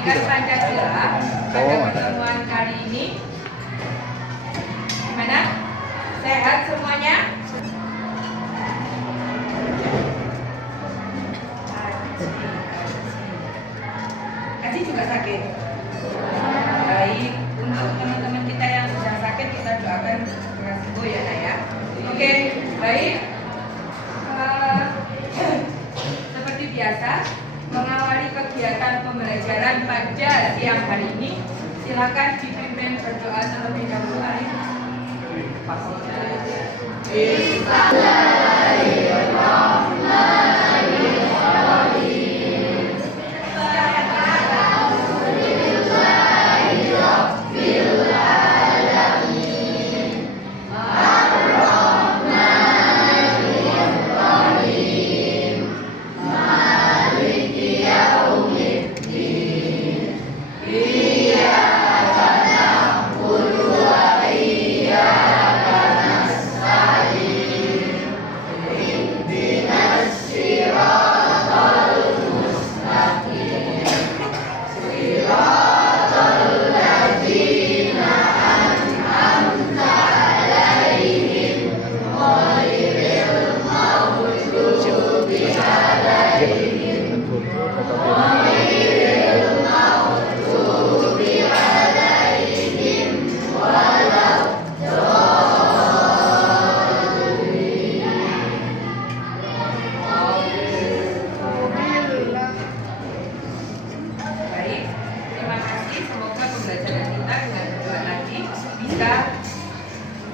Pendidikan Pancasila pada pertemuan kali ini. Gimana? Sehat semuanya? Aji juga sakit? Baik, untuk teman-teman kita yang sedang sakit kita doakan segera sembuh ya Nak ya. Oke, baik. Seperti biasa, mengawali kegiatan pembelajaran pada siang hari ini, silakan dipimpin berdoa terlebih dahulu.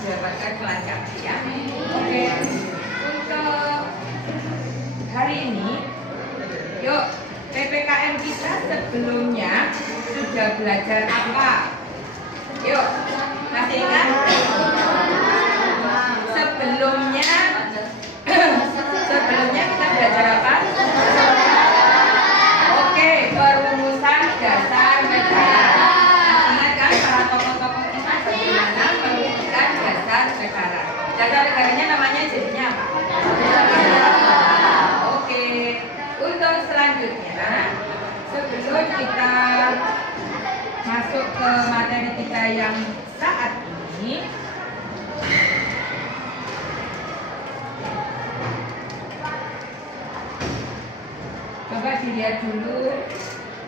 Mendapatkan kelancaran ya. Oke, untuk hari ini, yuk PPKM kita sebelumnya sudah belajar apa? Yuk, masih ingat? Sebelumnya kita belajar apa? Oke, perumusan dasar negara. Ingat kan para tokoh-tokoh kita bagaimana merumuskan dasar negara. Dasar negaranya namanya jadinya apa? Oke, untuk selanjutnya sebelum kita masuk ke materi kita yang saat ini, coba dilihat dulu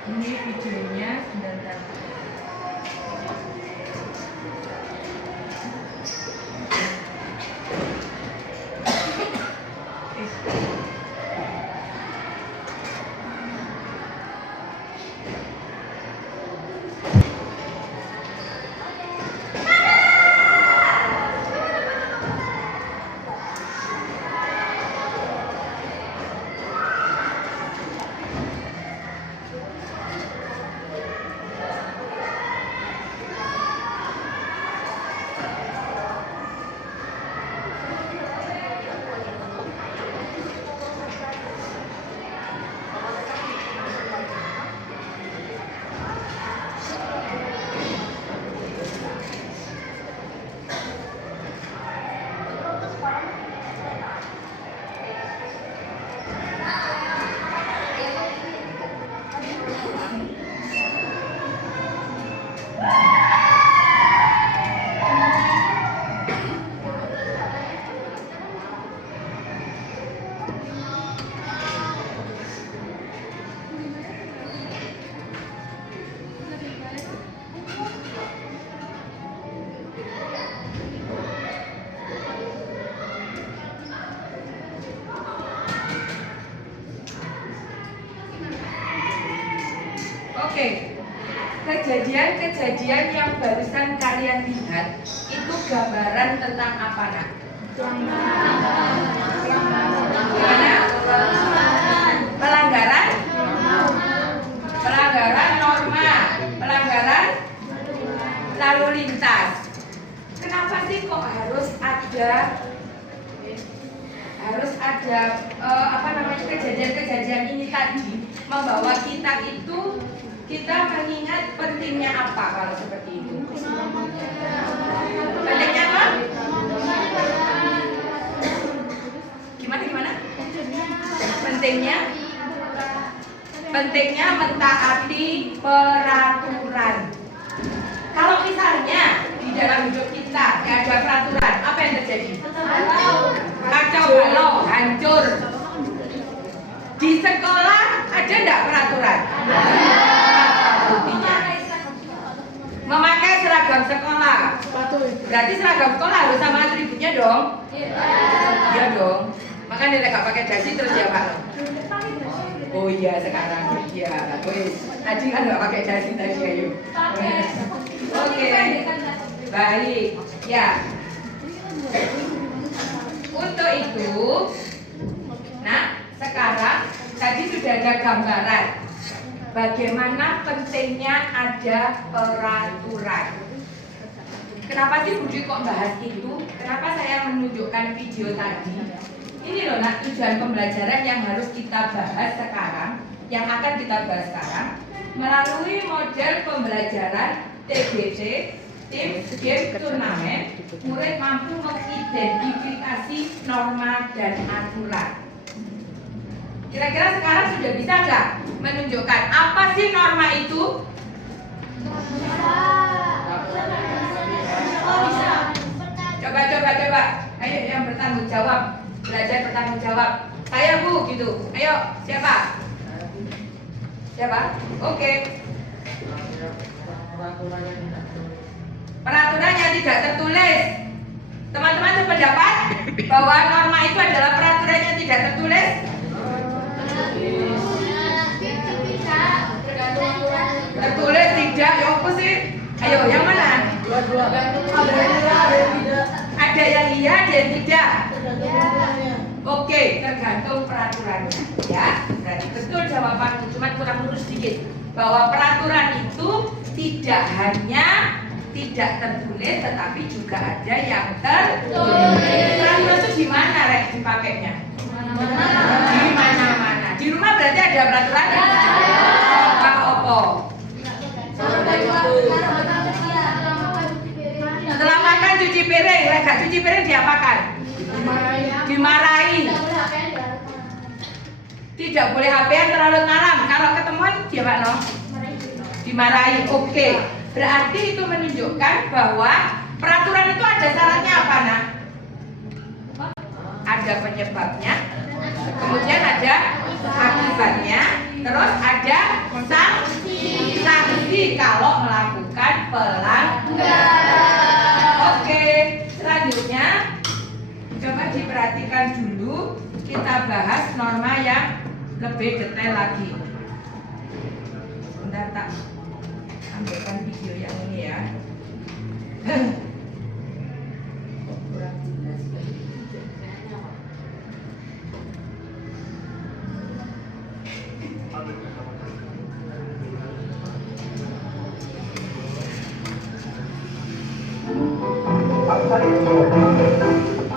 ini videonya sebentar. Oke, kejadian-kejadian yang barusan kalian lihat itu gambaran tentang apa nak? Pelanggaran? Pelanggaran norma, pelanggaran lalu lintas. Kenapa sih kok harus ada kejadian-kejadian ini tadi membawa kita mengingat pentingnya apa kalau seperti itu? Pentingnya apa? Gimana? Pentingnya pentingnya mentaati peraturan. Kalau misalnya di dalam hidup kita nggak ada peraturan, apa yang terjadi? Kacau balau, hancur. Di sekolah ada nggak peraturan? Buktinya memakai seragam sekolah. Berarti seragam sekolah harus sama atributnya dong? Iya dong. Makanya dia nggak pakai dasi terus ya Pak. Oh iya sekarang ya. Tadi kan nggak pakai dasi tadi ayo. Oke. Baik. Ya. Untuk itu, nah sekarang tadi sudah ada gambaran bagaimana pentingnya ada peraturan. Kenapa sih Budi kok bahas itu? Kenapa saya menunjukkan video tadi? Ini loh nak, tujuan pembelajaran yang harus kita bahas sekarang, yang akan kita bahas sekarang melalui model pembelajaran TGT, Tim Game Turnamen. Murid mampu mengidentifikasi norma dan aturan. Kira-kira sekarang sudah bisa nggak menunjukkan apa sih norma itu? Coba. Ayo yang bertanggung jawab, belajar bertanggung jawab. Saya Bu, gitu. Ayo, siapa? Oke. Peraturan yang tidak tertulis. Teman-teman sependapat bahwa norma itu adalah peraturan yang tidak tertulis? Tertulis tidak, ya apa sih? Ayo, yang mana? Dua-dua. Ada yang iya, ada yang tidak. Oke, tergantung peraturannya, ya. Berarti betul jawabannya, cuma kurang lurus sedikit. Bahwa peraturan itu tidak hanya tidak tertulis, tetapi juga ada yang tertulis. Peraturan itu di mana Rek dipakainya? Di mana-mana. Di rumah berarti ada peraturan? Apa opo? Setelah makan cuci piring, gak cuci piring diapakan? Dimarahi. Tidak boleh HP-an terlalu malam. Kalau ketemuan gimana? No? Dimarahi. Oke. Berarti itu menunjukkan bahwa peraturan itu ada syaratnya apa, Nak? Ada penyebabnya, kemudian ada akibatnya, terus ada sanksi kalau melakukan pelanggaran. Oke, selanjutnya coba diperhatikan dulu, kita bahas norma yang lebih detail lagi. Sebentar tak ambilkan video yang ini ya. Kurang jelas.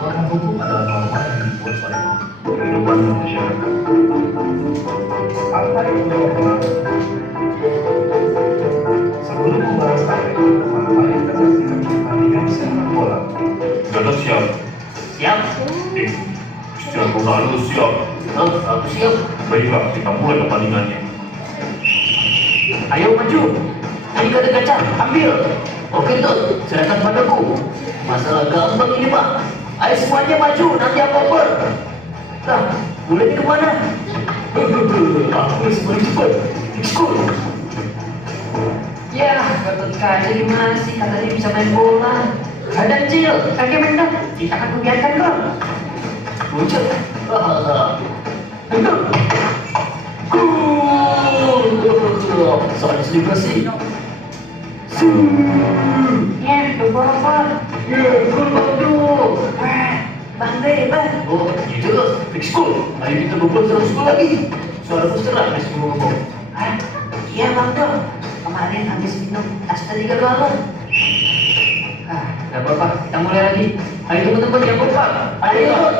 Norma hukum adalah norma yang dibuat oleh kehidupan masyarakat. Apa itu norma? Sebelum membahas apa itu norma, mari kita saksikan pertandingan sepak bola. Sudah siap? Siap. Cristiano Ronaldo siap? Aku siap. Baiklah, kita mulai pertandingannya. Ayo maju. Ini ada kaca, ambil. Oke tuh, serahkan padaku. Masalah gampang ini Pak. Ayo semuanya maju, nanti aku oper. Nah, boleh ini kemana? Aku harus paling cepat. School. Ya, Gatot Kaca gimana sih? Katanya bisa main bola. Ada Cil, kakek main dong. Kita akan membiarkan kok. Muncul. Gol. Soalnya selebrasi. Ya, apa? Ya, gol bro. Bangde, bang. Oh, gitu loh. Fix school. Ayo kita bobol terus school lagi. Suara booster lah, masih ngomong. Iya bang dong. Kemarin habis minum AstraZeneca galon. Gak apa-apa, kita mulai lagi. Ayo teman-teman yang kompak. Ayo ikut.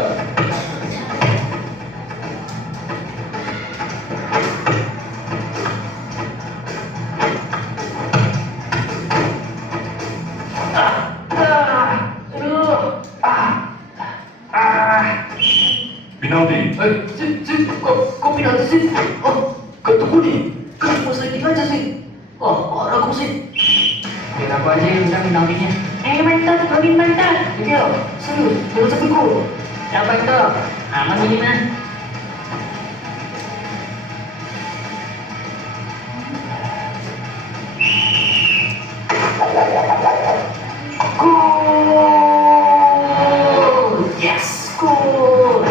Penalti. Kok penalti sih? Oh, ketemu nih. Miguel, serius, jangan sepiku. Siapa itu? Aman ini nah. Gol! Yes, gol!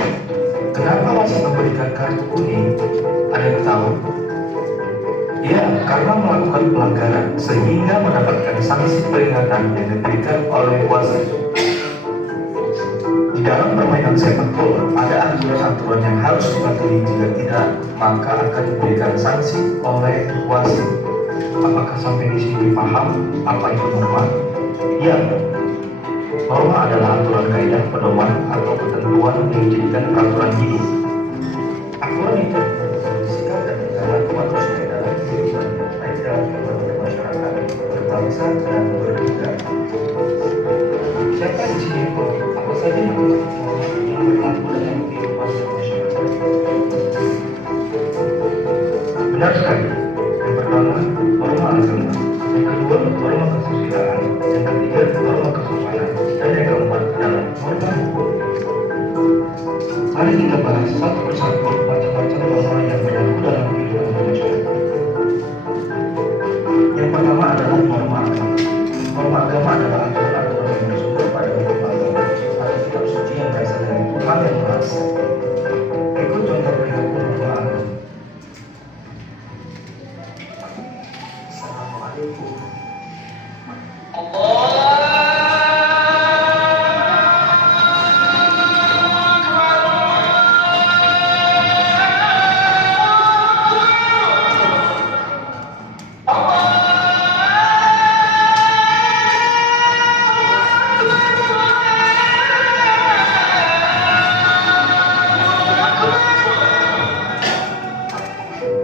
Kenapa wasit memberikan kartu kuning? Ada yang tahu? Ya, karena melakukan pelanggaran sehingga mendapatkan sanksi peringatan yang diberikan oleh wasit. Di dalam permainan sepak bola, ada aturan-aturan yang harus dipatuhi. Jika tidak, maka akan diberikan sanksi oleh wasit. Apakah sampai di sini paham apa itu norma? Ya, norma adalah aturan kaidah pedoman atau ketentuan yang dijadikan peraturan hidup. Aturan itu bersikap dan perilaku manusia dalam kehidupan, baik dalam kehidupan masyarakat, berbangsa dan bernegara. Siapa di sini kok? Apa saja yang berlaku dalam kehidupan masyarakat? Benar sekali. Yang pertama, norma agama. Yang kedua, norma kesusilaan. Yang ketiga, norma kesopanan. Dan yang keempat adalah norma hukum. Mari kita bahas satu persatu macam-macam norma yang berlaku dalam kehidupan masyarakat. Yang pertama adalah norma agama. Norma agama adalah aturan-aturan yang bersumber pada hukum agama atau kitab suci yang berasal dari Tuhan yang Maha Esa. Berikut contoh perilaku norma agama. Assalamualaikum.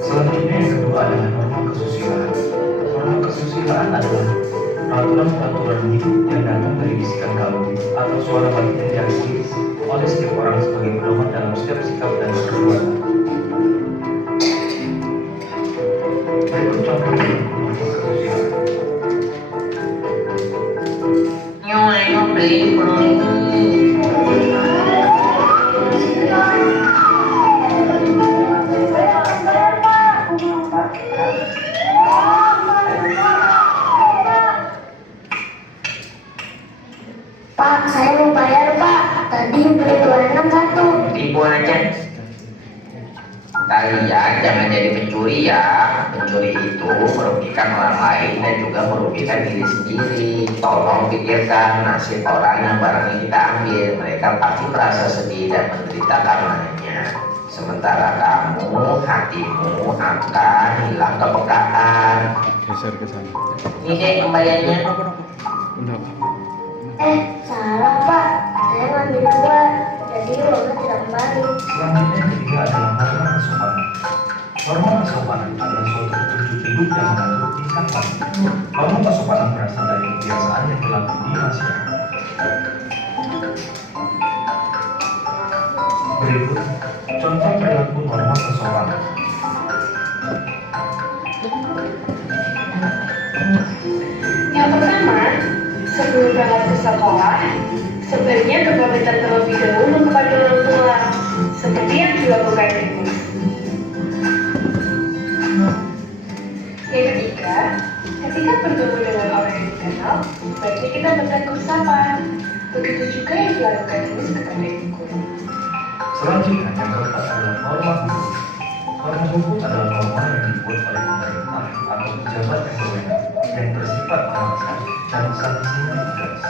Selanjutnya yang kedua adalah norma kesusilaan. Norma kesusilaan adalah peraturan-peraturan hidup yang datang dari bisikan kalbu atau suara batin yang diakui oleh setiap orang sebagai pedoman dalam setiap sikap dan perbuatan. Berikut contoh norma kesusilaan. Ayo beli Pak, saya mau bayar Pak. Tadi beli gorengan satu. tipu aja. Kalian jangan jadi pencuri ya. Pencuri itu merugikan orang lain dan juga merugikan diri sendiri. Tolong pikirkan nasib orang yang barangnya kita ambil. Mereka pasti merasa sedih dan menderita karenanya. Sementara kamu, hatimu akan hilang kepekaan. Geser ke sana. Ini deh kembaliannya. Benar. Salah Pak. Saya ngambil dua. Jadi uangnya tidak kembali. Selanjutnya yang ketiga adalah norma kesopanan. Norma kesopanan adalah suatu petunjuk hidup yang mengatur tingkah laku. Norma kesopanan berasal dari kebiasaan yang berlaku di masyarakat. Berikut contoh perilaku norma kesopanan. Yang pertama, sebelum berangkat ke sekolah, sebaiknya berpamitan terlebih dahulu kepada orang tua, seperti yang dilakukan ibu. Yang ketiga, ketika bertemu dengan orang yang dikenal, sebaiknya kita bertegur sapa. Begitu juga yang dilakukan ibu kepada ibu. Selanjutnya yang keempat adalah norma hukum. Norma hukum adalah norma yang dibuat oleh pemerintah atau pejabat yang berwenang yang bersifat mengawasi dan sanksinya tegas.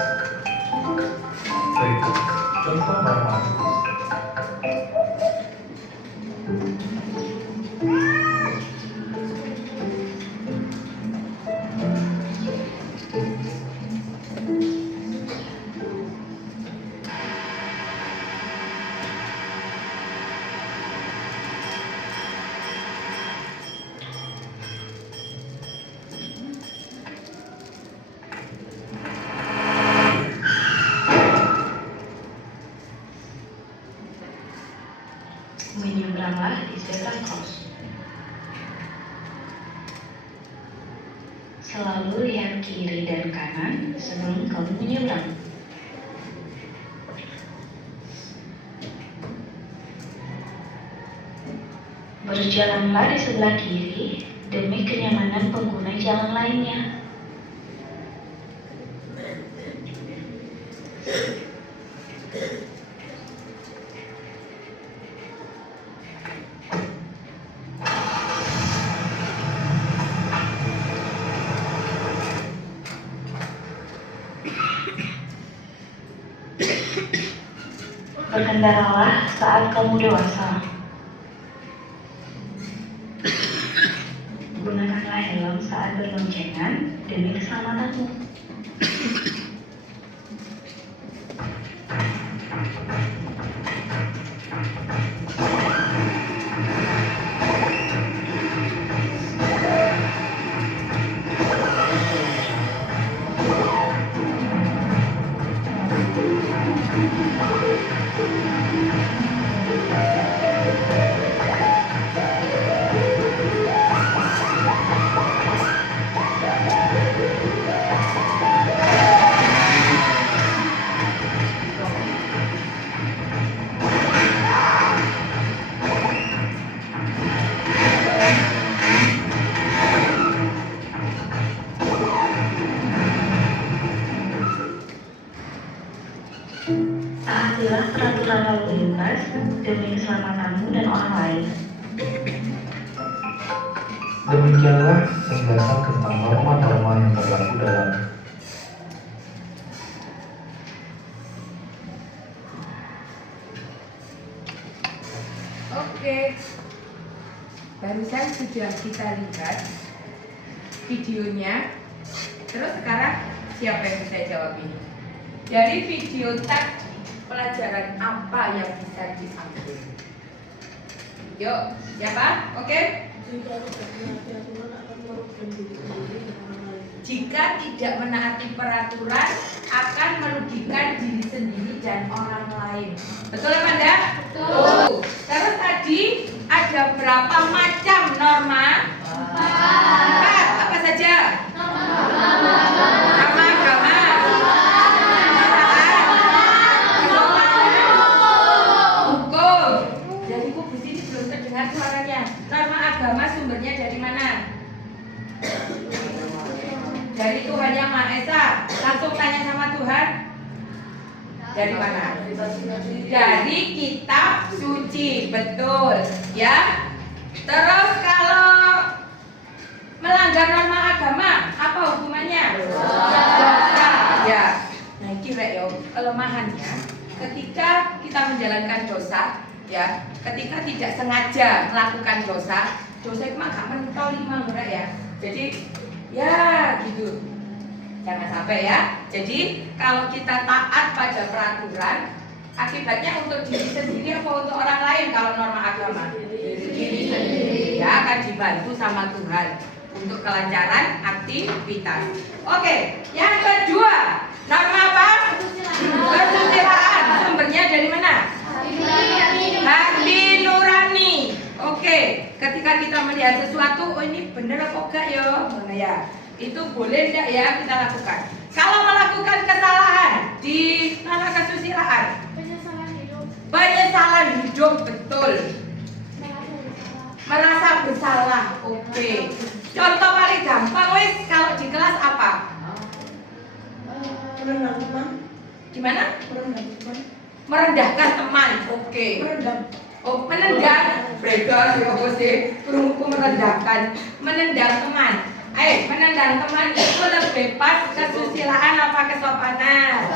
Berikut contoh norma hukum. Menyeberanglah di zebra cross. Selalu lihat kiri dan kanan sebelum kamu menyeberang. Berjalanlah di sebelah kiri demi kenyamanan pengguna jalan lainnya. Berkendaralah saat kamu dewasa. Gunakanlah helm saat berboncengan demi keselamatanmu. Taatilah peraturan lalu lintas demi keselamatanmu dan orang lain. Demikianlah penjelasan tentang norma-norma yang berlaku dalam Oke, barusan sudah kita lihat videonya. Terus sekarang siapa yang bisa jawab ini? Dari video tadi, pelajaran apa yang bisa diambil? Yuk, siapa? Oke? Jika tidak menaati peraturan akan merugikan diri sendiri dan orang lain. Betul Amanda? Betul. Terus tadi ada berapa macam norma? Empat. Apa saja? Norma agama. Hukum. Jadi Bu di sini belum terdengar suaranya. Norma agama sumbernya dari mana? Dari Tuhan Yang Maha Esa. Langsung tanya sama Tuhan. Dari mana? Dari kitab suci, betul. Ya. Terus kalau melanggar norma agama, apa hukumannya? Dosa. Ya. Nah, kira yo kelemahannya ketika kita menjalankan dosa, ya, ketika tidak sengaja melakukan dosa itu mah gak mentol lima berat ya. Jadi ya gitu, jangan sampai ya. Jadi kalau kita taat pada peraturan, akibatnya untuk diri sendiri apa untuk orang lain? Kalau norma agama diri sendiri, ya akan dibantu sama Tuhan untuk kelancaran aktivitas. Oke, yang kedua, norma apa? Kesusilaan. Sumbernya dari mana? Hati nurani. Oke, ketika kita melihat sesuatu, oh ini bener apa enggak ya? Nah, ya, itu boleh enggak ya kita lakukan? Kalau melakukan kesalahan di mana kesusilaan? Penyesalan hidup, betul. Merasa bersalah. Oke. Contoh paling gampang wes kalau di kelas apa? Gimana? Merendahkan teman. Oke. Oh, menendang, beda ya sih. Perungku merendahkan, menendang teman. Menendang teman itu lebih pas kesusilaan apa kesopanan?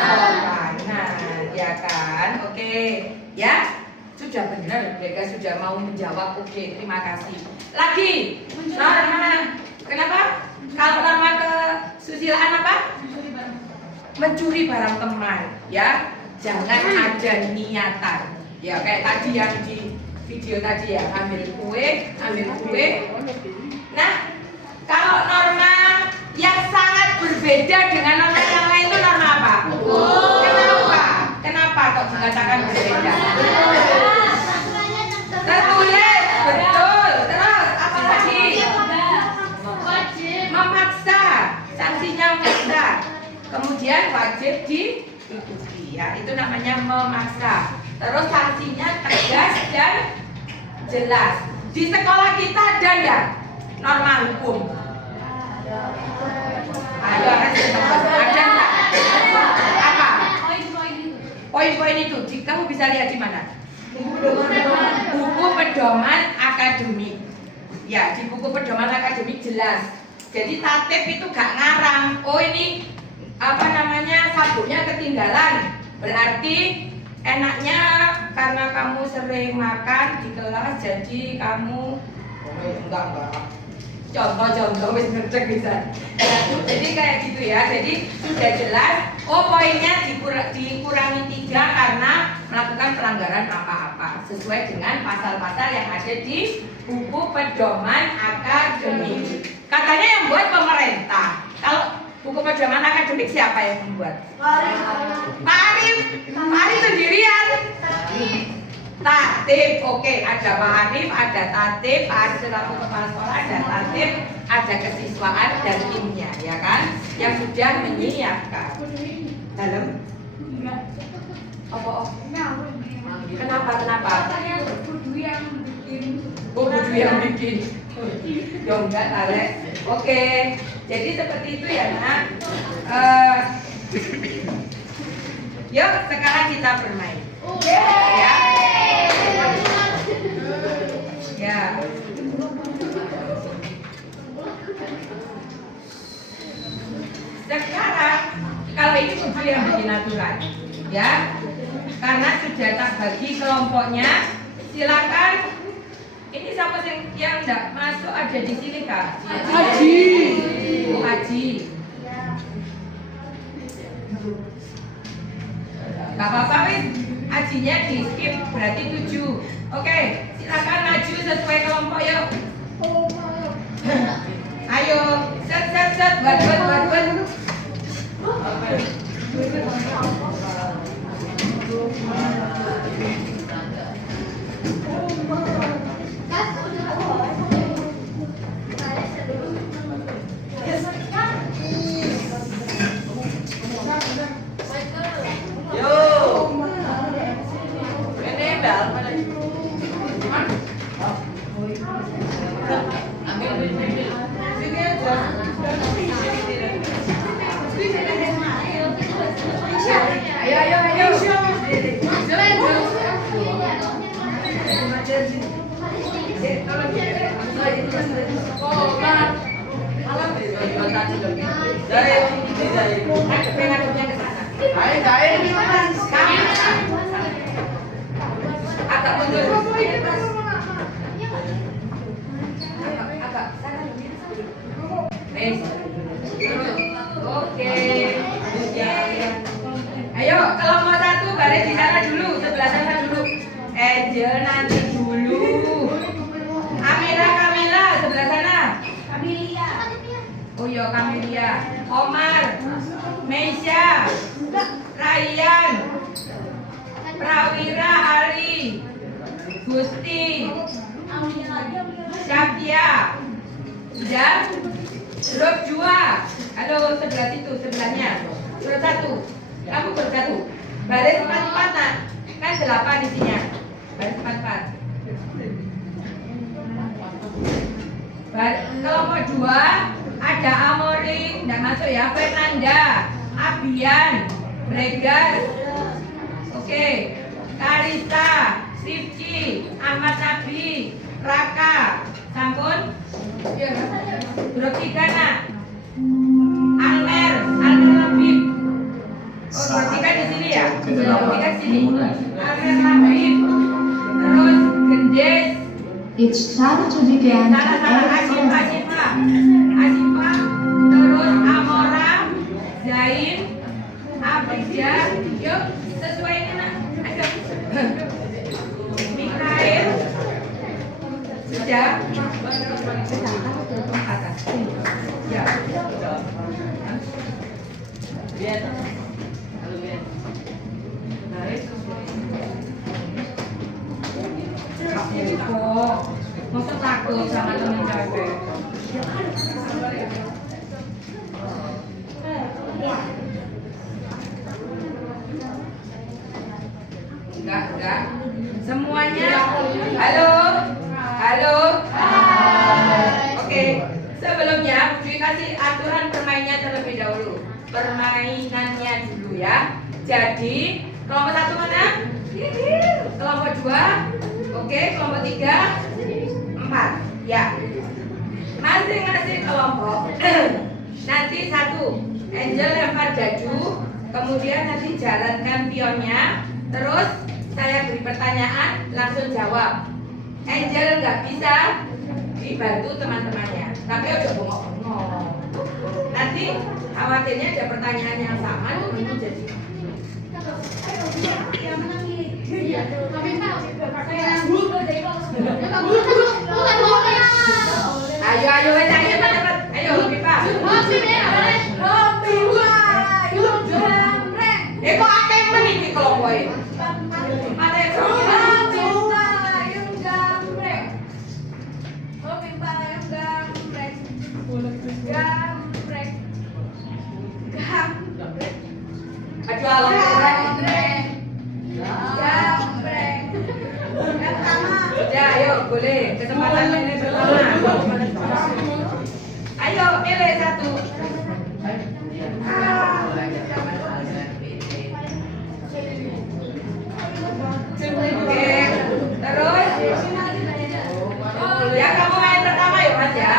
Kesopanan, ya kan? Oke, ya sudah benar. Mereka sudah mau menjawab. Oke, terima kasih. Lagi, norma. Kenapa? Kalau norma kesusilaan apa? Mencuri barang teman, ya. Jangan ada niatan. Ya kayak tadi yang di video tadi ya, ambil kue. Nah, kalau norma yang sangat berbeda dengan norma yang lain itu norma apa? Kenapa? Kenapa kok dikatakan berbeda? Tertulis, betul. Terus apa lagi? Memaksa, sanksinya memaksa. Kemudian wajib diikuti, ya itu namanya memaksa. Terus sanksinya tegas dan jelas. Di sekolah kita ada enggak norma hukum? Ayo, ada enggak? Apa? Poin-poin itu, kamu bisa lihat di mana? Buku pedoman akademik. Ya, di buku pedoman akademik jelas. Jadi tatip itu gak ngarang. Oh ini apa namanya sabuknya ketinggalan. Berarti enaknya karena kamu sering makan di kelas jadi kamu enggak. Contoh wis ngecek bisa. Ya, jadi kayak gitu ya. Jadi sudah jelas. Oh poinnya dikurangi 3 karena melakukan pelanggaran apa-apa sesuai dengan pasal-pasal yang ada di buku pedoman akademik. Katanya yang buat pemerintah. Kalau buku pedoman akademik siapa yang membuat? Pak Arif sendirian. Tatip, oke, ada Pak Arif, ada tatip, Pak Arif selaku kepala sekolah, ada tatip, ada kesiswaan dan timnya, ya kan? Yang sudah menyiapkan. Dalam? Apa? Kenapa? Oh, kudu yang bikin. Ya enggak, Alek. Oke, jadi seperti itu ya, Nak. Yuk, sekarang kita bermain. Ya. Ya. Sekarang kalau ini kudu yang bikin aturan, ya. Karena sudah tak bagi kelompoknya, silakan. Ini siapa yang enggak masuk ada di sini, Kak? Haji. Oh, Haji. Gak apa-apa, wis. Hajinya di skip berarti 7. Oke, silakan maju sesuai kelompok yuk. Ayo, set, buat. Agak mundur. Oke. Ayo, kelompok 1 baris di sana dulu, sebelah sana dulu. Angel nanti dulu. Kamila, sebelah sana. Oh iya, Kamilia. Omar, Meisya, Ryan, Prawira, Ari, Gusti, Syafia, sudah? Grup 2. Halo, sebelah situ, sebelahnya. Grup 1. Kamu grup 1. Baris 4-4, nak. Kan 8 isinya. Baris 4-4. Kelompok 2 ada Amori, enggak masuk ya, Fernanda, Abian, Bregas, oke, Karista, Sifci, Ahmad Nabi, Raka, sampun, grup 3 nak, Almer Labib, oh grup 3 di sini ya, grup 3 sini, Almer Labib, terus Gendes. It's time to begin Asyifa, terus Amora, Zain, Abida, yuk sesuai ini nak, ayo. Mikael, sudah, atas, ya. Masa takut sama temen cewek? Enggak. Semuanya, halo. Halo. Oke, sebelumnya Budi kasih aturan permainnya terlebih dahulu. Permainannya dulu ya. Jadi kelompok 1 mana? Kelompok 2. Oke, kelompok 3, 4. Ya. Masing-masing kelompok nanti 1 Angel lempar dadu, kemudian nanti jalankan pionnya, terus saya beri pertanyaan, langsung jawab. Angel nggak bisa dibantu teman-temannya, tapi udah bengok-bengok. Nanti khawatirnya ada pertanyaan yang sama, itu jadi. Ayo, cepat. Ayo, lebih pak. Kok apa yang meniti kelompok ini? Ada yang aduh, ya, ayo, boleh. Kesempatan ini pertama. Ayo, pilih 1. Oke, terus ya kamu main pertama ya Mas ya.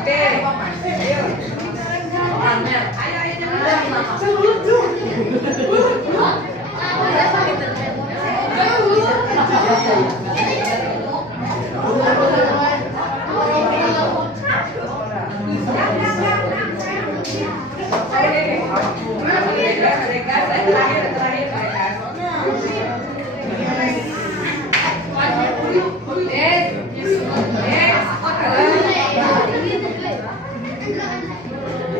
Oke, ayo.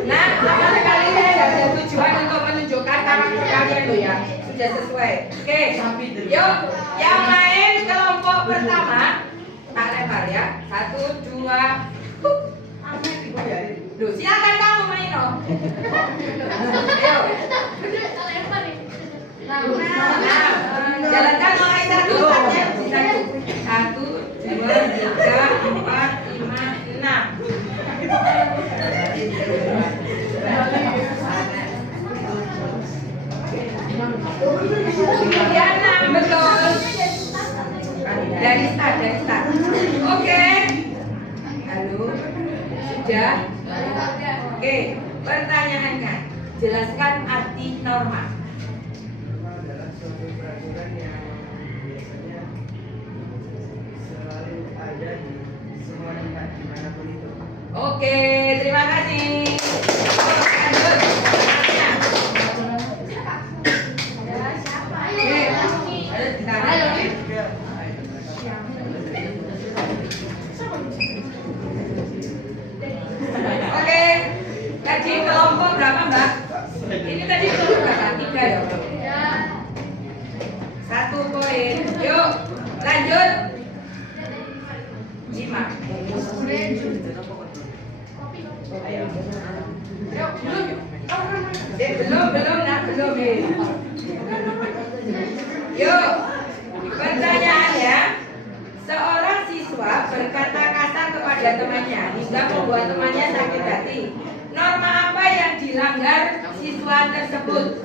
Nah, sama sekali saya nggak ada tujuan untuk menunjukkan karakter kalian loh ya. Sudah sesuai. Oke, yuk yang main kelompok pertama tak lempar ya. 1, 2. Duh, silakan kamu main loh. Ayo. Nah, jalankan mulai 1 startnya. 1, 2, 3, 4, 5, 6. Ya, 6 betul. Dari start. Oke. Halo. Sudah. Oke, pertanyaannya. Jelaskan arti norma. Oke, terima kasih. Lanjut. Oke, tadi kelompok berapa Mbak? Ini tadi kelompok berapa? 3 ya? 1 poin. Yuk, lanjut. 5. Belum. Yuk, pertanyaannya, seorang siswa berkata kasar kepada temannya hingga membuat temannya sakit hati. Norma apa yang dilanggar siswa tersebut?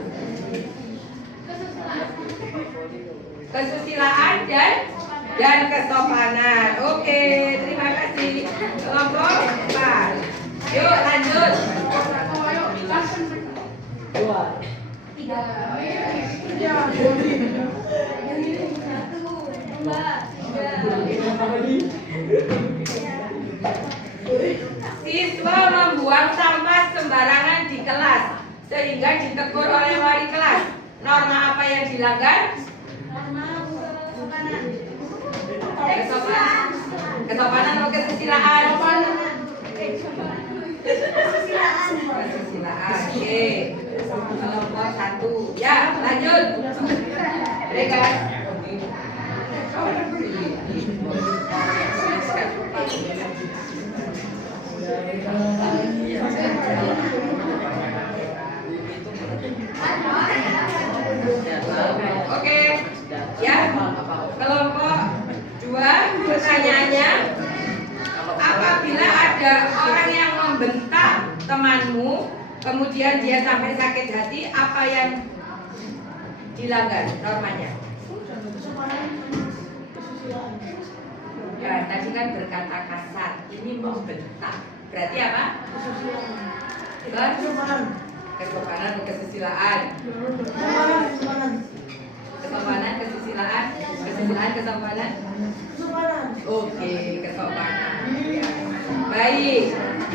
Kesusilaan dan kesopanan. Oke, terima kasih. Kelompok 4. Yuk, lanjut. 2. Siswa membuang sampah sembarangan di kelas sehingga ditegur oleh wali kelas. Norma apa yang dilanggar? Kesopanan atau kesusilaan? Kesusilaan. Oke. Kelompok 1. Ya, lanjut. Mereka. Oke. Ya. Kelompok 2. Pertanyaannya, apabila ada orang yang membentak temanmu, kemudian dia sampai sakit hati, apa yang dilanggar normanya? Ya, tadi kan berkata kasar, ini membentak. Berarti apa? Kesopanan, kesusilaan. Kesopanan, kesusilaan, kesopanan. Oke, kesopanan. Ya. Baik.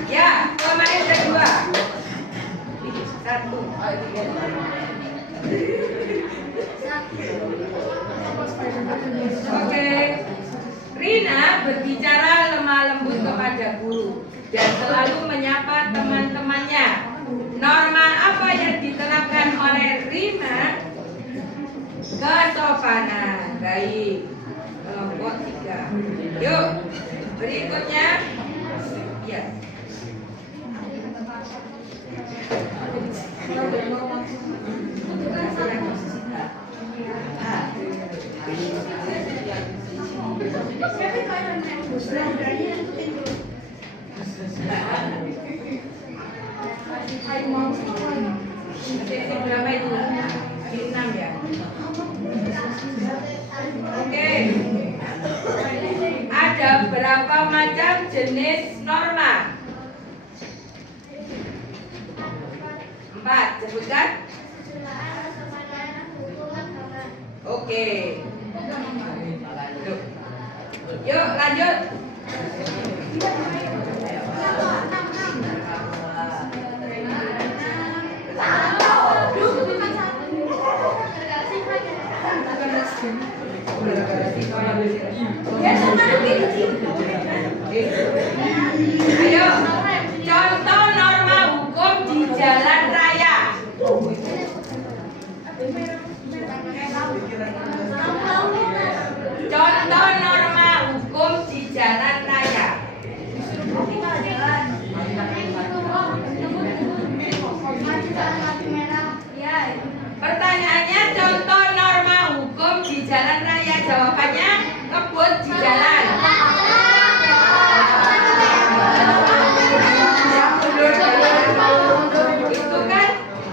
Ya, kemarin kedua. Satu. Oh, tiga. Oke. Rina berbicara lemah lembut kepada guru dan selalu menyapa teman-temannya. Norma apa yang diterapkan oleh Rina? Kesopanan. Baik. Kelompok 3. Yuk, berikutnya. Ya. Berapa itu? 6 ya? Oke. Ada berapa macam jenis norma? 4, sebutkan. Oke. Yuk lanjut. Ayo, contoh norma hukum di jalan raya. Contoh norma hukum di jalan raya. Pertanyaannya, contoh norma hukum di jalan raya. Jawabannya ngebut di jalan. Itu kan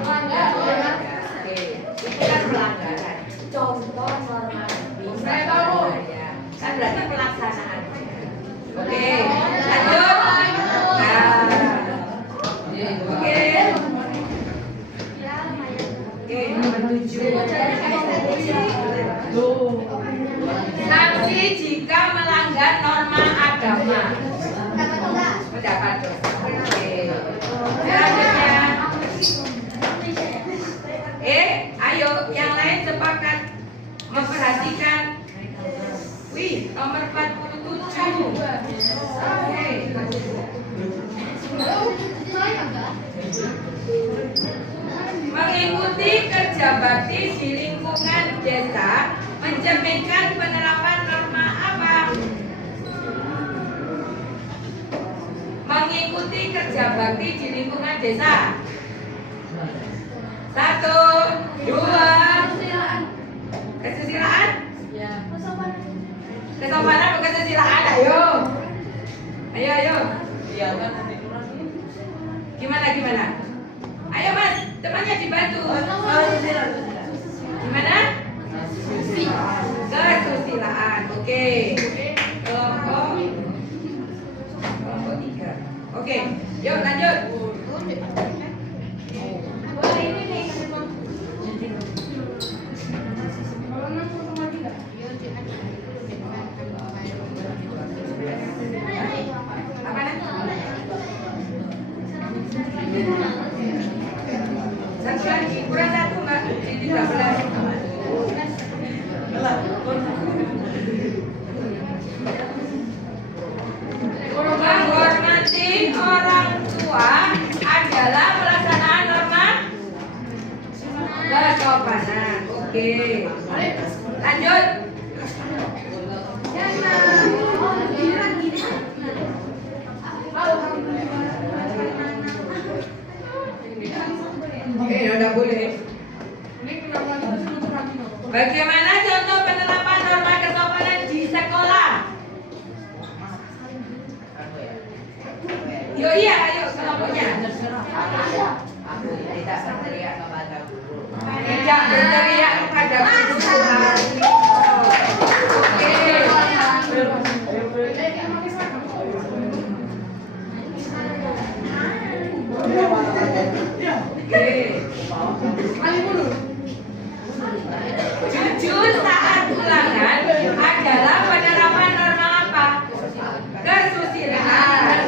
oke, itu kan pelanggaran. Contoh norma saya tahu kan berarti pelaksanaan. Oke, lanjut. Oke. Oke, nomor 7. Sanksi jika melanggar norma agama. Mendapat dosa. Oke. Selanjutnya. Ayo yang lain sepakat memperhatikan. Wih, nomor 47. Oke. Mengikuti kerja bakti di lingkungan desa mencerminkan penerapan norma apa? Mengikuti kerja bakti di lingkungan desa. 1, 2. Kesusilaan? Kesopanan atau kesusilaan? Ayo. Ayo. Gimana? Ayo mas, temannya dibantu. Gimana? Kesusilaan. Oke. Kelompok 3. Oke, yuk lanjut. Apa nih? Satu lagi, kurang 1 mbak, di 13. Menghormati orang tua adalah pelaksanaan norma kesopanan. Oke. Lanjut. Udah boleh. Bagaimana contoh penerapan norma kesopanan di sekolah? tidak berteriak kepada Tuhan. Oke. Jujur saat ulangan adalah penerapan norma apa? Kesusilaan.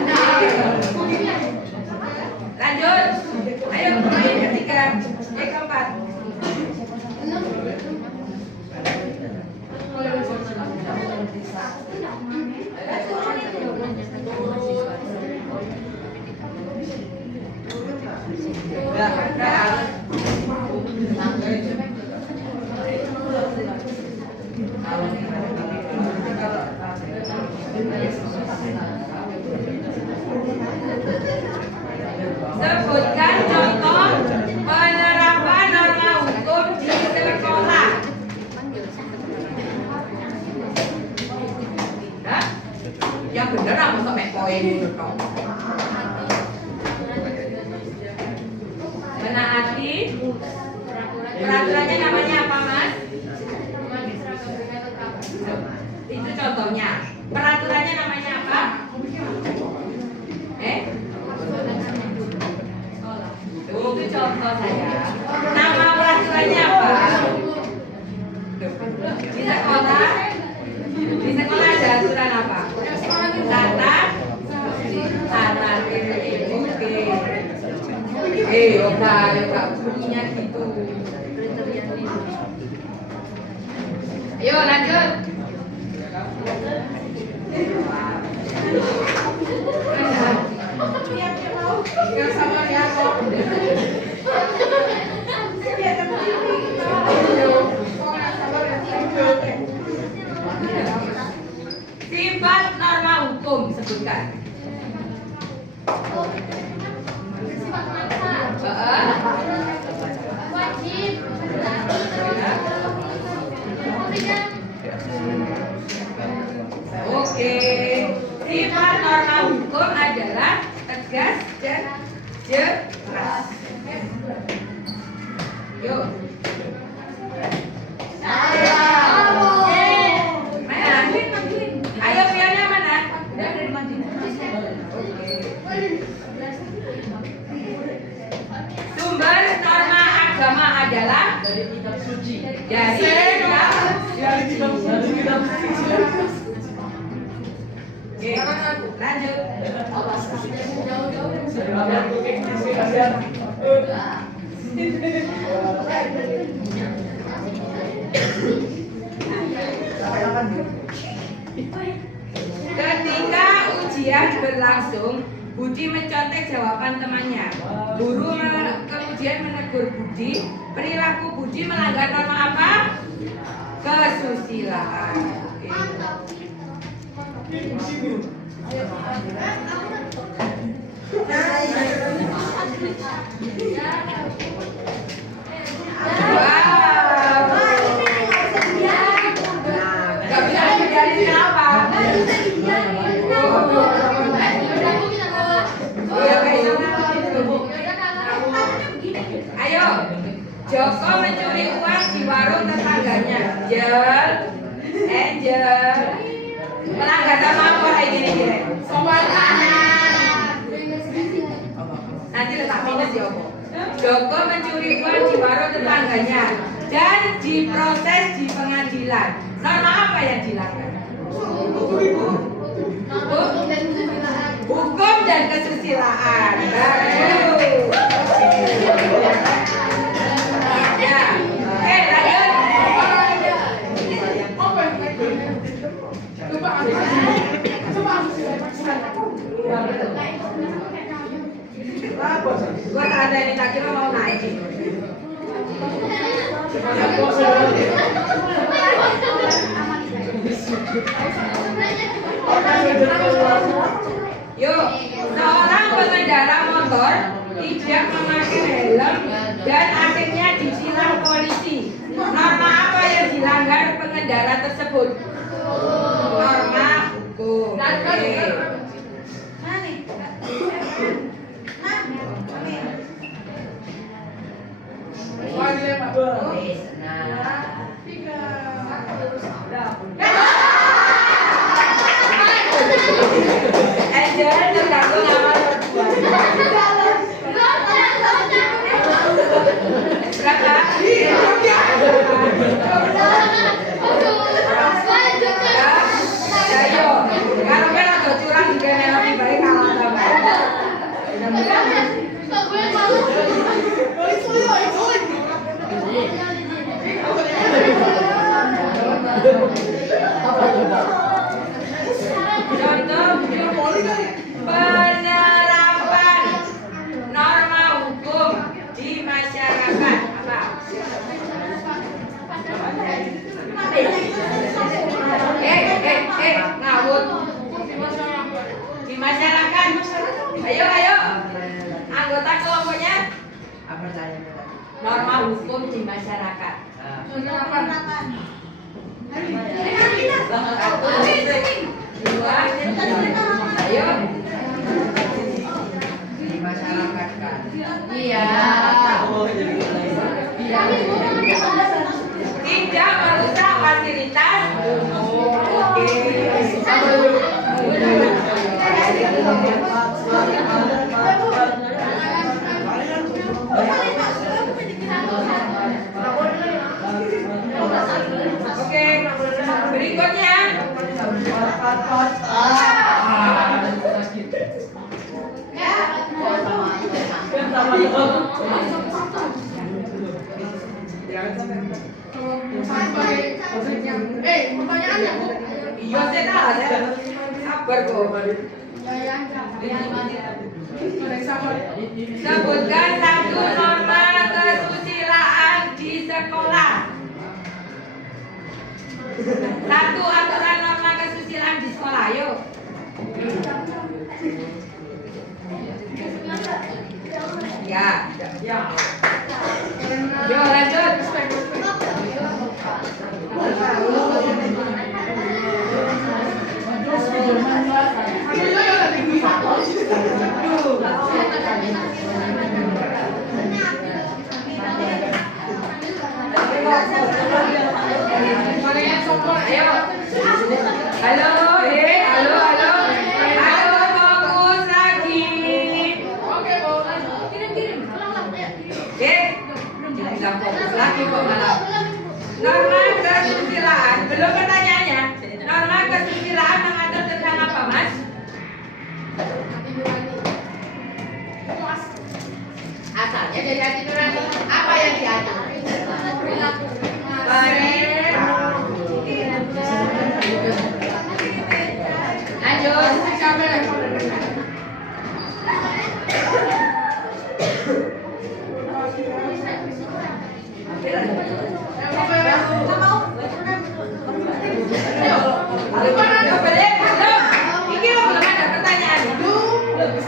Lanjut. Ayo yang ketiga. Yang keempat. Sebutkan contoh penerapan norma hukum di sekolah. Hah? Yang bener apa sampai poin dulu dong. Menaati peraturannya namanya apa, Mas? Itu contohnya. Peraturannya namanya apa? Itu contoh saya. Nama peraturannya apa? Di sekolah ada aturan apa? Tata tertib. Oke. Yoga bunyinya gitu. Ayo lanjut. Sifat norma hukum sebutkan. Wajib. Oke. Sifat norma hukum adalah tegas dan jelas. Yuk. Ayo pionnya mana? Sumber norma agama adalah dari kitab suci. Oke, lanjut. Ketika ujian berlangsung, Budi mencontek jawaban temannya. Guru kemudian menegur Budi. Perilaku Budi melanggar norma apa? Kesusilaan. Wow. Gak bisa dibiarin apa? Ayo, Joko mencuri uang di warung tetangganya. Angel, melanggar norma apa kayak gini? Nanti letak minus ya, Om. Joko mencuri uang di warung tetangganya dan diproses di pengadilan. Norma apa yang dilanggar? Hukum dan kesusilaan. Bagus. Ya. Oke, lanjut. Gua tak ada ini, tak kira mau naik. Yuk, seorang pengendara motor tidak memakai helm dan akhirnya ditilang polisi. Norma apa yang dilanggar pengendara tersebut? Norma hukum. Oke. Angel tergantung nama berdua. Berapa? Ayo, kalau kan ada curang juga lebih baik kalah sama. Contoh penerapan norma hukum di masyarakat apa? Ngawur di masyarakat. Ayo, anggota kelompoknya. Norma hukum di masyarakat. Dua, ayo. Di masyarakat kan. Iya. Tidak merusak fasilitas umum. Oke, berikutnya. Iya, saya tahu. Sabar kok. Sebutkan satu norma kesusilaan di sekolah. Satu aturan norma kesusilaan di sekolah, ayo. Ya. Yo, lanjut. Ayo. Halo, halo. Halo, fokus lagi. Tidak fokus lagi kok malah. Norma kesusilaan, belum pertanyaannya. Norma kesusilaan mengatur tentang apa, Mas? Asalnya dari hati nurani. Apa yang diatur?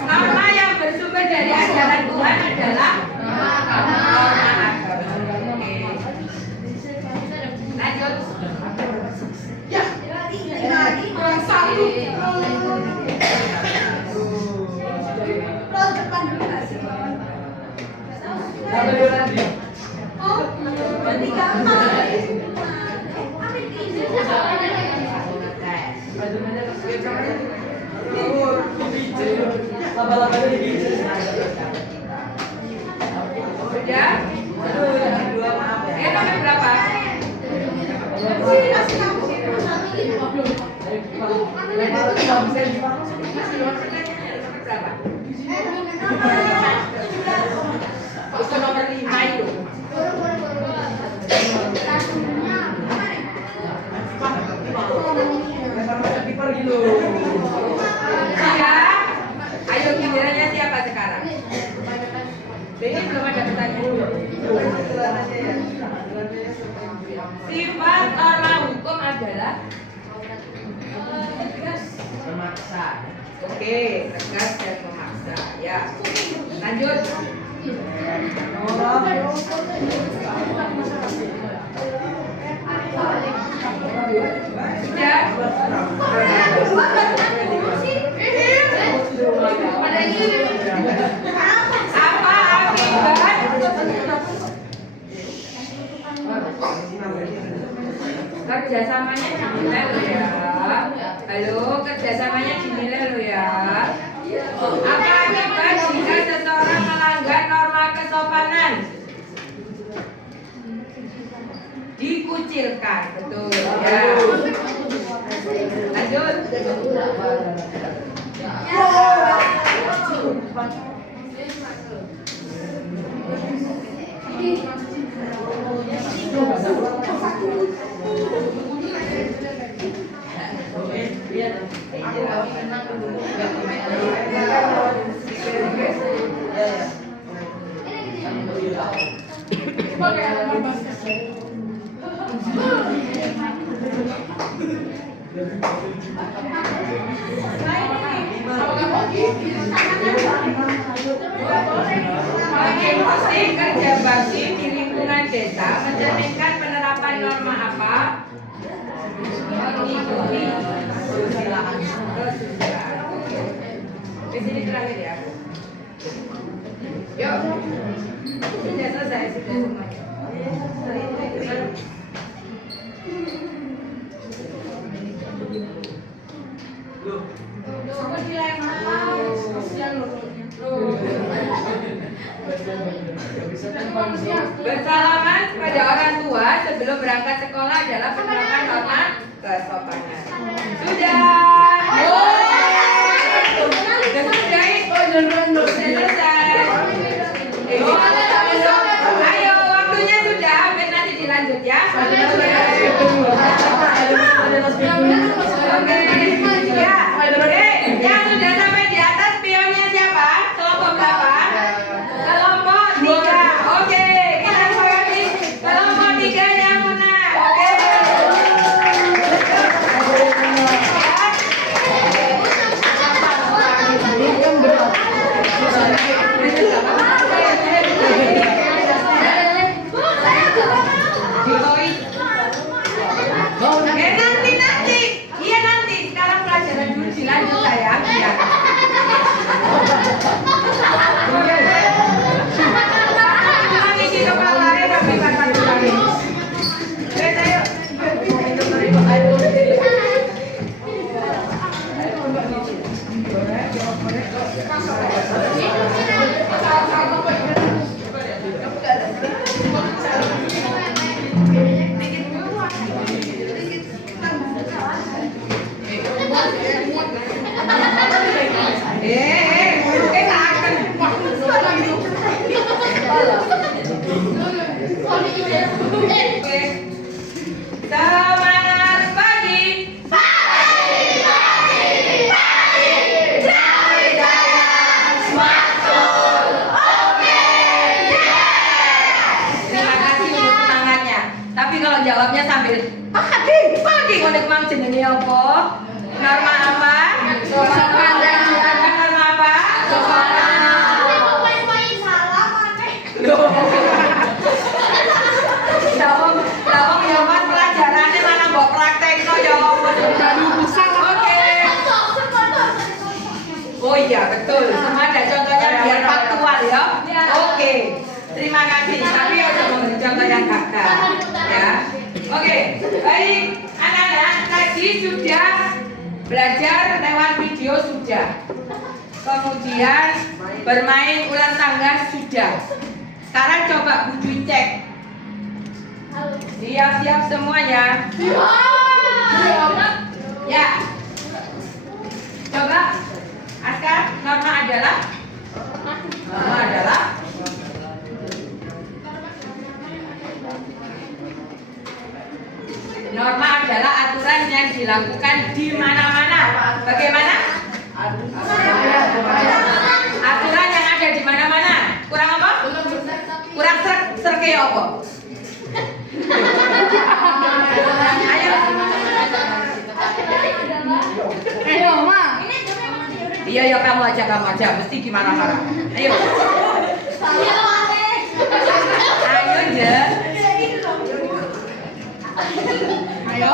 Norma yang bersumber dari ajaran Tuhan adalah norma agama. Lanjut. Udah? Nomor berapa? Itu nomor 5 itu. Ya. Ayo gilirannya siapa sekarang? Ini belum ada pertanyaan. Sifat norma hukum adalah memaksa. Oke, tegas dan memaksa. Ya. Lanjut. Apa akibat Kerjasamanya dinilai loh ya. Halo, kerjasamanya dinilai loh ya. Apa akibat jika seseorang melanggar norma kesopanan? Dikucilkan, betul ya. Lanjut. Masing-masing kerja bakti di lingkungan desa mencerminkan penerapan norma apa? Mengikuti kesusilaan. Di sini terakhir ya. Yuk. Sudah selesai, sudah semuanya. Bersalaman kepada orang tua sebelum berangkat sekolah adalah penerapan norma kesopanan. Sudah. Sudah selesai. Ayo, waktunya sudah. Biar nanti dilanjut ya. Oke. Ya. Yang sudah sampai di atas pionnya siapa? Kelompok berapa? Kelompok 3. Oke, kita sepakati kelompok 3 yang menang. Oke. Nanti. Iya nanti. Sekarang pelajaran dulu dilanjut sayang. Iya. Isi kepala tapi patah sekali. Ayo. Selamat pagi. Terima kasih untuk semangatnya. Tapi kalau jawabnya sambil pagi ngono mang jenenge apa? Norma apa? Kesopanan. Norma apa? Kesopanan. Lawang ya mas pelajarannya mana mbok praktekno ya Oke. Oh iya betul. Semua ada contohnya biar faktual ya. Oke. Terima kasih. Tapi harus memberi contoh yang fakta ya. Oke. Baik anak-anak tadi sudah belajar lewat video sudah. Kemudian bermain ulang tangga sudah. Sekarang coba Buju cek. Siap-siap semuanya. Ya. Coba Askar, norma adalah norma adalah aturan yang dilakukan di mana-mana. Bagaimana? Aturan yang ada di mana-mana. Kurang apa? Kurang serke apa? Ayo, Ma. Iya, ya kamu aja. Mesti gimana marah. Ayo. Ayo, ya. Ayo.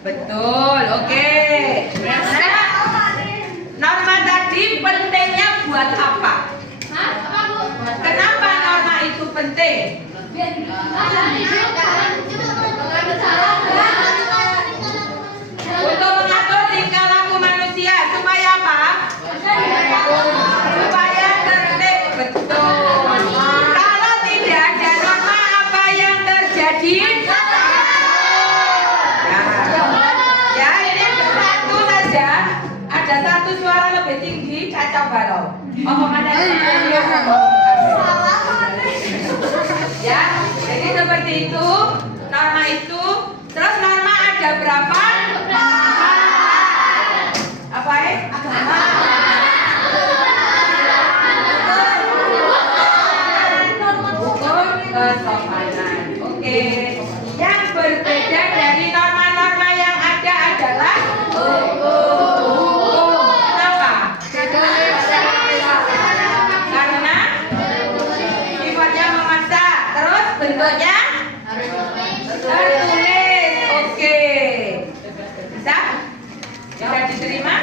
Betul, oke. Nah, norma tadi pentingnya buat apa? penting? Untuk mengatur tingkah laku manusia supaya apa? Supaya tertib, betul. Kalau tidak ada norma, apa yang terjadi? Ya, ini satu saja. Ada satu suara lebih tinggi, kacau balau. Omongannya ya, jadi seperti itu. Norma itu. Terus norma ada berapa? Apa hukum kesopanan. Oke. Yang berbeda dari norma-norma yang ada adalah hukum. Kenapa? Karena sifatnya memaksa. Terus bentuknya tertulis. Oke. Bisa? Bisa diterima?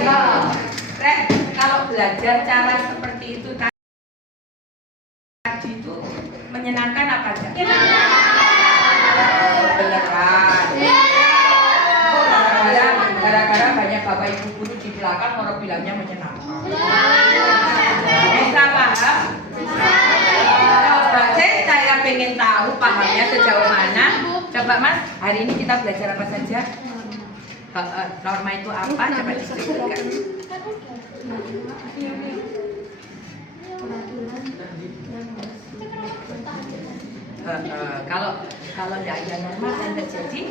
Oke. Kalau belajar cara seperti itu tadi itu menyenangkan apa enggak? Beneran. Gara-gara banyak bapak ibu guru di belakang orang bilangnya menyenangkan. Bisa paham? Coba saya pengen tahu pahamnya sejauh mana. Coba Mas, hari ini kita belajar apa saja? Norma itu apa? Coba disebutkan. Kalau tidak ada norma yang terjadi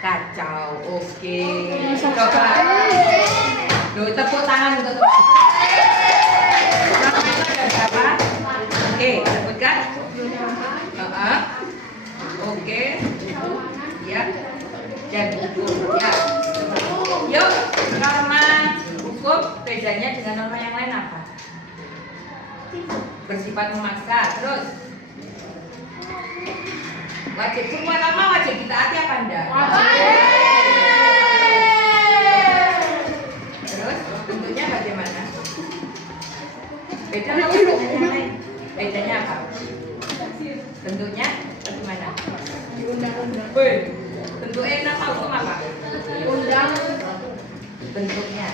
kacau. Oke. Coba. Duh, tepuk tangan untuk norma itu ada berapa? Oke, sebutkan. Oke. Ya. Dan hukum. Ya. Yuk, norma hukum bedanya dengan norma yang lain apa? Bersifat memaksa. Terus wajib, semua norma wajib ditaati apa enggak? Terus bentuknya bagaimana? Beda dengan yang lain. Bedanya apa? Bentuknya bagaimana? Di undang-undang. Bentuknya nama hukum apa? Undang. Bentuknya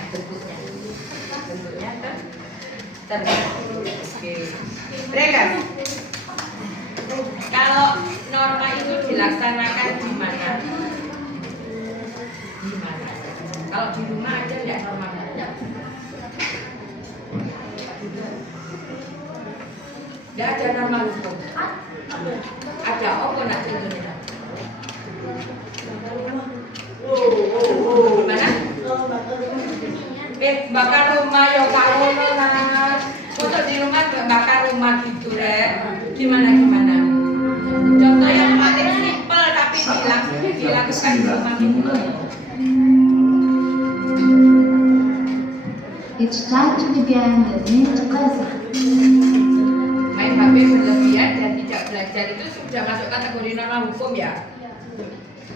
Oke. Mereka. Kalau norma itu dilaksanakan di mana? Di mana? Kalau di rumah aja enggak norma enggak? Enggak ada norma hukum. Ada apa nak contohnya? Gimana? Bakar rumah ya kalau mas. Untuk di rumah bakar rumah gitu gimana? Contoh yang paling simpel tapi dilakukan di rumah gitu. It's time to begin the next lesson. Main HP berlebihan dan tidak belajar itu sudah masuk kategori norma hukum ya?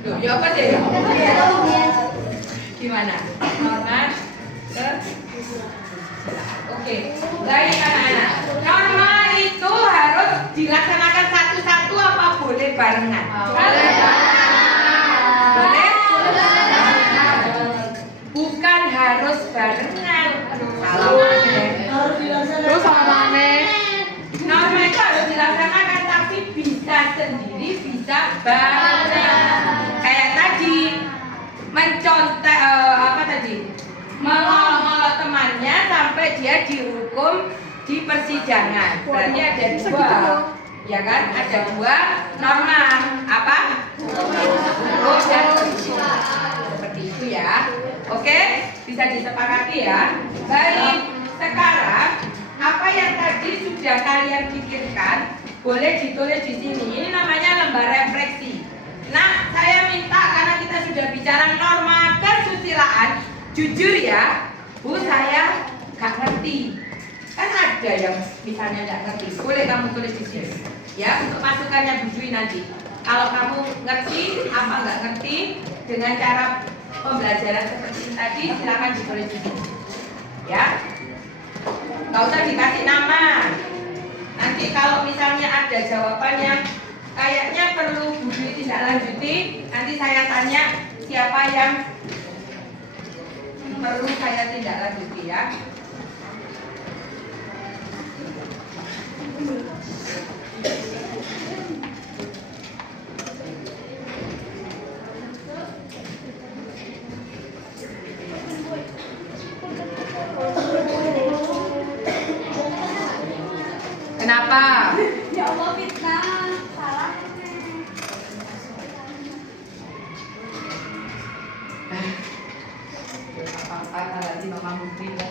Loh, ya apa deh? Gimana? Norma Oke, baik anak-anak. Norma itu harus dilaksanakan satu-satu apa boleh barengan? Boleh? Bukan harus barengan. Salah aneh. Norma itu harus dilaksanakan tapi bisa sendiri, bisa barengan. Kayak tadi mencontek mengolok-olok temannya sampai dia dihukum di persidangan. Berarti ada dua, ya kan? Ada dua norma. Apa? Hukum dan persidangan. Seperti itu ya. Oke, bisa disepakati ya. Baik, sekarang apa yang tadi sudah kalian pikirkan boleh ditulis di sini. Ini namanya lembar refleksi. Nah, saya minta karena kita sudah bicara norma kesusilaan, jujur ya, Bu, saya nggak ngerti. Kan ada yang misalnya nggak ngerti, boleh kamu tulis di sini. Ya, untuk masukannya Bu Dwi nanti. Kalau kamu ngerti apa nggak ngerti dengan cara pembelajaran seperti ini tadi, silakan ditulis di sini. Ya. Nggak usah dikasih nama. Nanti kalau misalnya ada jawabannya kayaknya perlu Bu Dwi tindak lanjuti, nanti saya tanya siapa yang perlu saya tindak lanjuti ya. Kenapa? Ya Allah, fitnah. Salah. Apa-apa lagi Mama Bukti ya.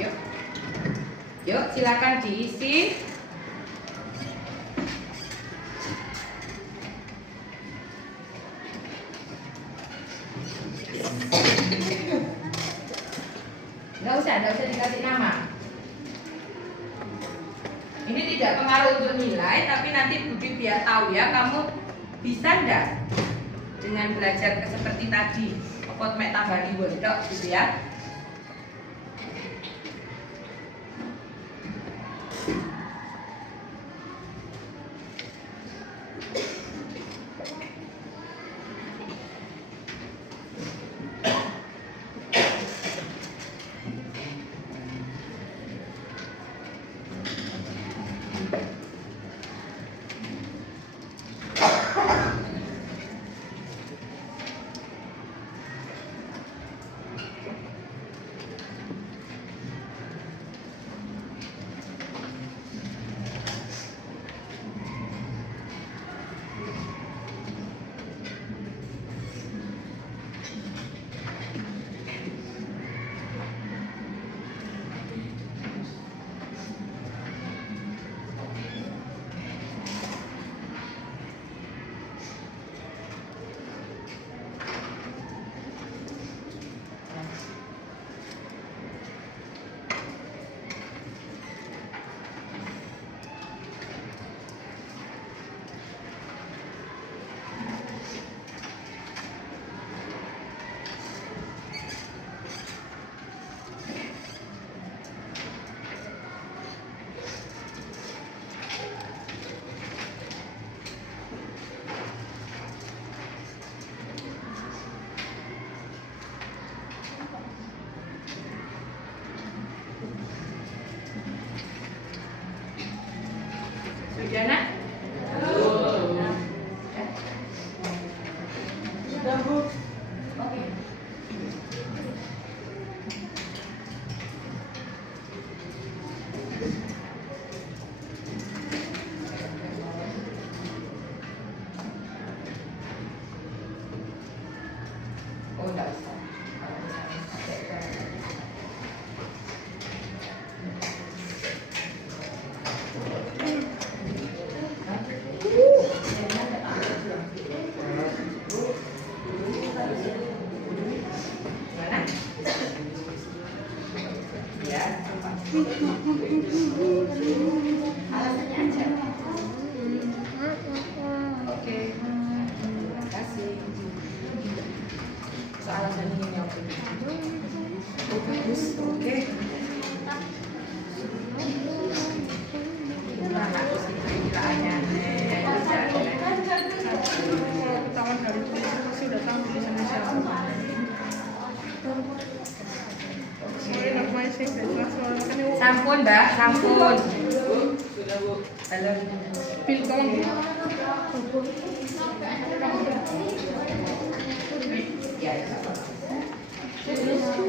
Yuk. Yuk, silakan diisi. Nggak usah dikasih nama. Ini tidak pengaruh untuk nilai, tapi nanti Budi biar tahu ya, kamu bisa enggak dengan belajar seperti tadi, pokok mek tambah di wordok gitu ya. Sudah nak? Sudah Bu. Oke. Oh, enggak usah. Kalau misalnya pakai Gimana? Ya, alasannya aja. Oke, terima kasih. Alasan ini oke. Bagus, oke. Nah, aku sih kira-kiranya sampun, Mbak, sampun. Halo.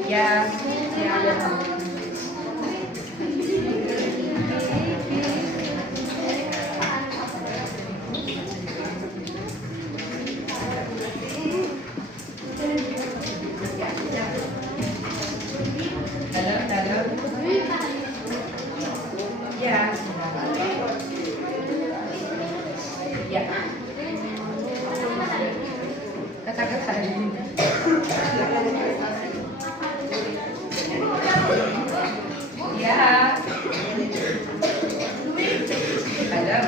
Ya. Ya, ya. Ya. Kata-kata ini. Ya. Halo.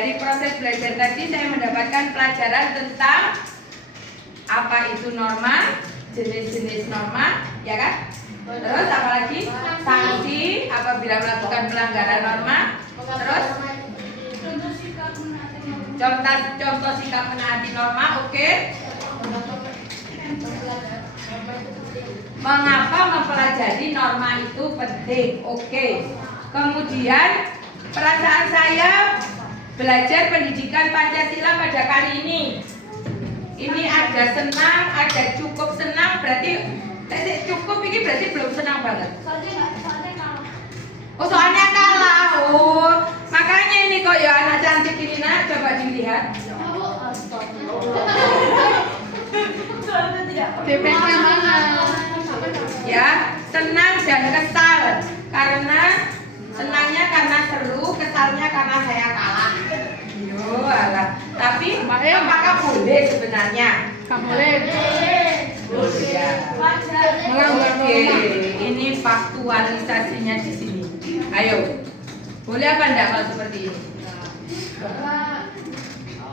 dari proses belajar tadi saya mendapatkan pelajaran tentang apa itu norma, jenis-jenis norma, ya kan? Terus apa lagi? Sanksi apabila melakukan pelanggaran norma. Terus contoh sikap menaati norma, oke. Mengapa mempelajari norma itu penting, oke. Kemudian perasaan saya belajar pendidikan Pancasila pada kali ini. Ini ada senang, ada cukup senang, berarti cukup ini berarti belum senang banget. Oh, soalnya kalah. Oh, makanya ini kok ya anak cantik ini nak, coba dilihat. DP-nya mana? Ya, senang dan kesal. Karena senangnya karena seru, kesalnya karena saya kalah. Yo, alah. Tapi apakah boleh sebenarnya? Kamu boleh. Oh, ya. Oke, ini faktualisasinya di sini. Ayo, boleh apa enggak kalau seperti ini?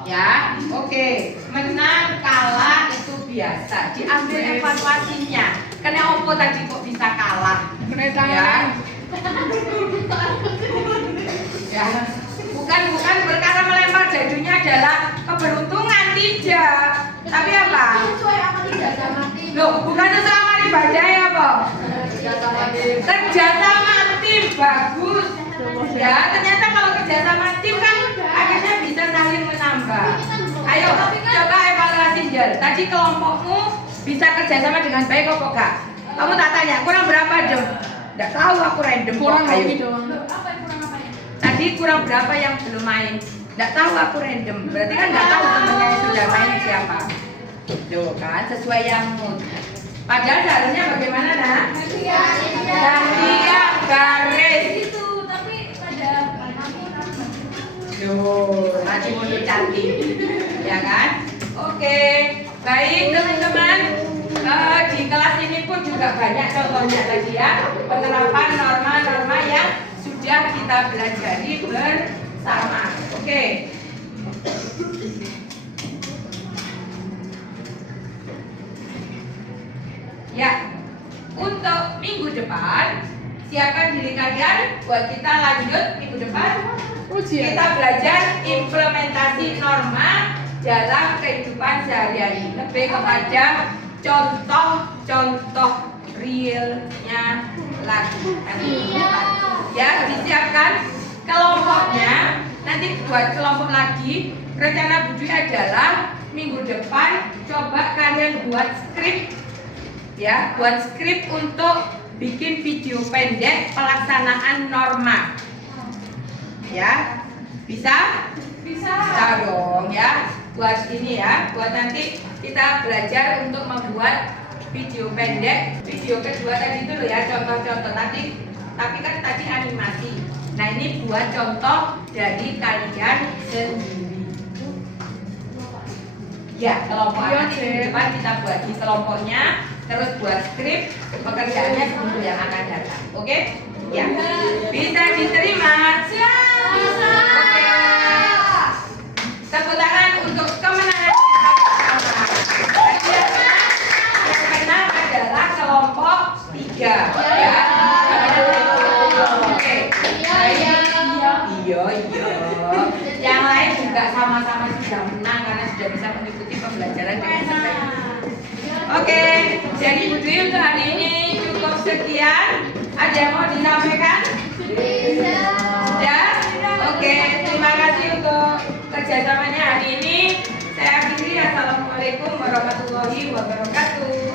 Ya, oke. Menang kalah itu biasa. Diambil evaluasinya. Karena opo tadi kok bisa kalah? Ya. Ya. Bukan perkara melempar jadunya adalah keberuntungan, tidak. Tapi apa? Loh, bukan sesama ibadah ya, Pak? Kerja sama tim, bagus. Ya, ternyata kalau kerja sama tim kan akhirnya bisa saling menambah. Ayo, coba evaluasi Jel. Tadi kelompokmu bisa kerja sama dengan baik apa enggak? Kamu tak tanya, kurang berapa jam? Enggak tahu, aku random. Kurang Ayo. lagi doang. Tadi kurang berapa yang belum main? Enggak tahu, aku random. Berarti kan enggak tahu temennya yang sudah main siapa. Tuh kan, sesuai yang mood. Padahal seharusnya bagaimana, nak? Gantian garis. Tuh, masih mundur cantik. Ya kan? Oke. Baik, teman-teman. Di kelas ini pun juga banyak contohnya tadi ya. Penerapan norma-norma yang sudah kita pelajari bersama. Oke. Ya, untuk minggu depan siapkan diri kalian buat kita lanjut minggu depan. Kita belajar implementasi norma dalam kehidupan sehari-hari. Lebih kepada contoh-contoh realnya lagi. Ya, disiapkan kelompoknya. Nanti buat kelompok lagi. Rencana Budi adalah minggu depan coba kalian buat skrip. Ya, buat skrip untuk bikin video pendek pelaksanaan norma. Ya, bisa? Bisa dong ya. Buat ini ya, buat nanti kita belajar untuk membuat video pendek. Video kedua tadi itu loh ya, contoh-contoh tadi. Tapi kan tadi animasi. Nah, ini buat contoh dari kalian sendiri. Ya, kelompok nanti minggu depan kita buat di kelompoknya. Terus buat skrip pekerjaannya seminggu yang akan datang. Oke? Ya. Bisa diterima? Bisa. Oke. Tepuk tangan untuk kemenangan kita bersama. Yang menang adalah kelompok 3. Ya. Oke. Iya. Yang lain juga sama-sama sudah menang karena sudah bisa mengikuti pembelajaran dengan baik. Oke, jadi Bu Dwi untuk hari ini cukup sekian. Ada yang mau disampaikan? Bisa. Ya? Oke, terima kasih untuk kerjasamanya hari ini. Saya akhiri. Assalamualaikum warahmatullahi wabarakatuh.